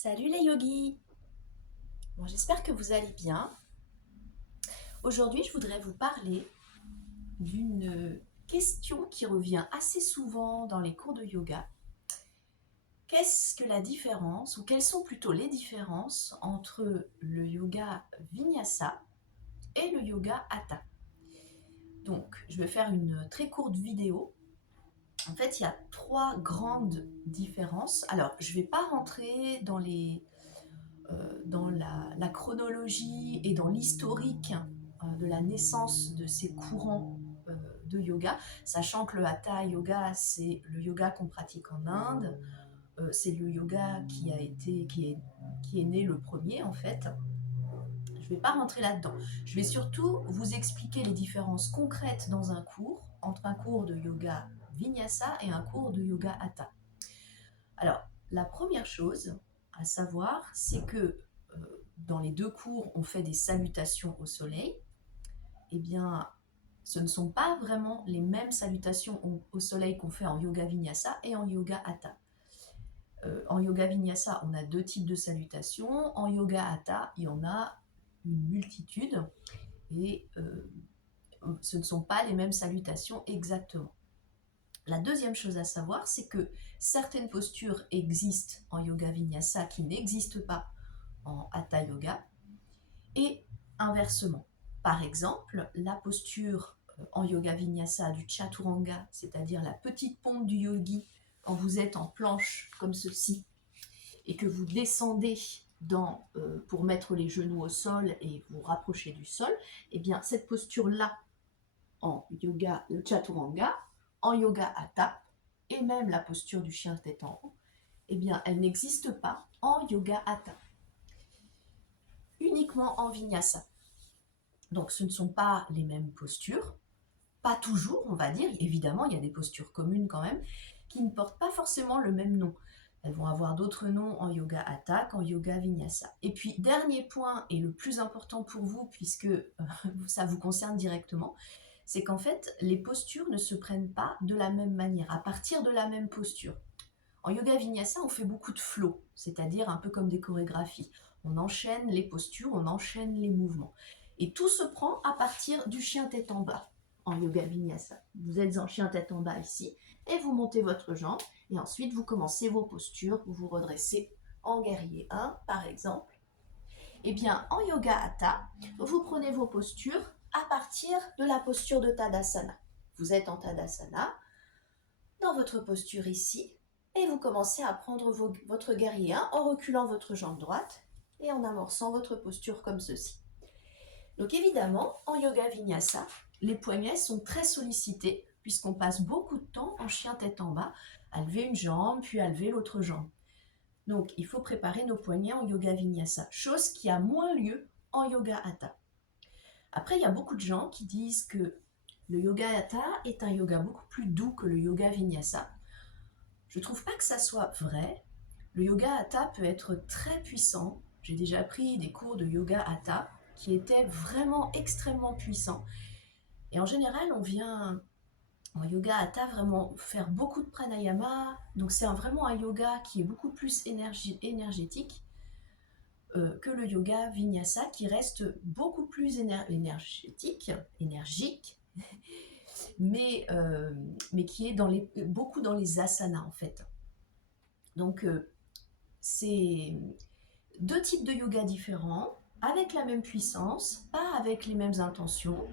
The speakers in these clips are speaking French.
Salut les yogis! Bon, j'espère que vous allez bien. Aujourd'hui, je voudrais vous parler d'une question qui revient assez souvent dans les cours de yoga. Qu'est-ce que la différence, ou quelles sont plutôt les différences entre le yoga Vinyasa et le yoga Hatha? Donc, je vais faire une très courte vidéo. En fait, il y a trois grandes différences. Alors, je ne vais pas rentrer dans la chronologie et dans l'historique de la naissance de ces courants de yoga, sachant que le Hatha Yoga, c'est le yoga qu'on pratique en Inde, c'est le yoga qui est né le premier en fait. Je ne vais pas rentrer là-dedans. Je vais surtout vous expliquer les différences concrètes dans un cours, entre un cours de yoga Vinyasa et un cours de yoga Hatha. Alors, la première chose à savoir, c'est que dans les deux cours, on fait des salutations au soleil. Eh bien, ce ne sont pas vraiment les mêmes salutations au soleil qu'on fait en yoga vinyasa et en yoga hatha. En yoga vinyasa, on a deux types de salutations. En yoga hatha, il y en a une multitude et ce ne sont pas les mêmes salutations exactement. La deuxième chose à savoir, c'est que certaines postures existent en yoga vinyasa qui n'existent pas en hatha yoga et inversement. Par exemple, la posture en yoga vinyasa du chaturanga, c'est-à-dire la petite pompe du yogi quand vous êtes en planche comme ceci et que vous descendez pour mettre les genoux au sol et vous rapprocher du sol, eh bien cette posture-là en yoga chaturanga, en yoga hatha et même la posture du chien tête en haut, eh bien elle n'existe pas en yoga hatha, uniquement en vinyasa. Donc ce ne sont pas les mêmes postures, pas toujours on va dire, évidemment il y a des postures communes quand même, qui ne portent pas forcément le même nom. Elles vont avoir d'autres noms en yoga hatha qu'en yoga vinyasa. Et puis dernier point, et le plus important pour vous, puisque ça vous concerne directement, c'est qu'en fait les postures ne se prennent pas de la même manière, à partir de la même posture. En yoga vinyasa, on fait beaucoup de flow, c'est-à-dire un peu comme des chorégraphies. On enchaîne les postures, on enchaîne les mouvements. Et tout se prend à partir du chien tête en bas en yoga vinyasa. Vous êtes en chien tête en bas ici et vous montez votre jambe et ensuite vous commencez vos postures, vous vous redressez en guerrier 1 par exemple. Eh bien en yoga hatha, vous prenez vos postures à partir de la posture de Tadasana. Vous êtes en Tadasana, dans votre posture ici, et vous commencez à prendre votre guerrier 1 en reculant votre jambe droite et en amorçant votre posture comme ceci. Donc évidemment, en yoga vinyasa, les poignets sont très sollicités puisqu'on passe beaucoup de temps en chien tête en bas, à lever une jambe puis à lever l'autre jambe. Donc il faut préparer nos poignets en yoga vinyasa, chose qui a moins lieu en yoga hatha. Après, il y a beaucoup de gens qui disent que le yoga hatha est un yoga beaucoup plus doux que le yoga vinyasa. Je ne trouve pas que ça soit vrai. Le yoga hatha peut être très puissant. J'ai déjà pris des cours de yoga hatha qui étaient vraiment extrêmement puissants. Et en général, on vient en yoga hatha vraiment faire beaucoup de pranayama. Donc c'est vraiment un yoga qui est beaucoup plus énergétique que le yoga vinyasa qui reste beaucoup plus énergique, mais qui est beaucoup dans les asanas en fait. Donc c'est deux types de yoga différents, avec la même puissance, pas avec les mêmes intentions.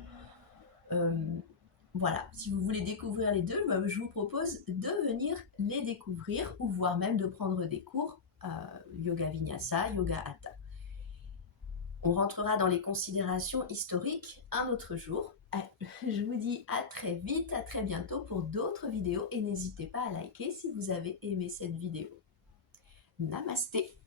Voilà, si vous voulez découvrir les deux, je vous propose de venir les découvrir ou voire même de prendre des cours yoga vinyasa, yoga hatha. On rentrera dans les considérations historiques un autre jour. Je vous dis à très vite, à très bientôt pour d'autres vidéos et n'hésitez pas à liker si vous avez aimé cette vidéo. Namasté!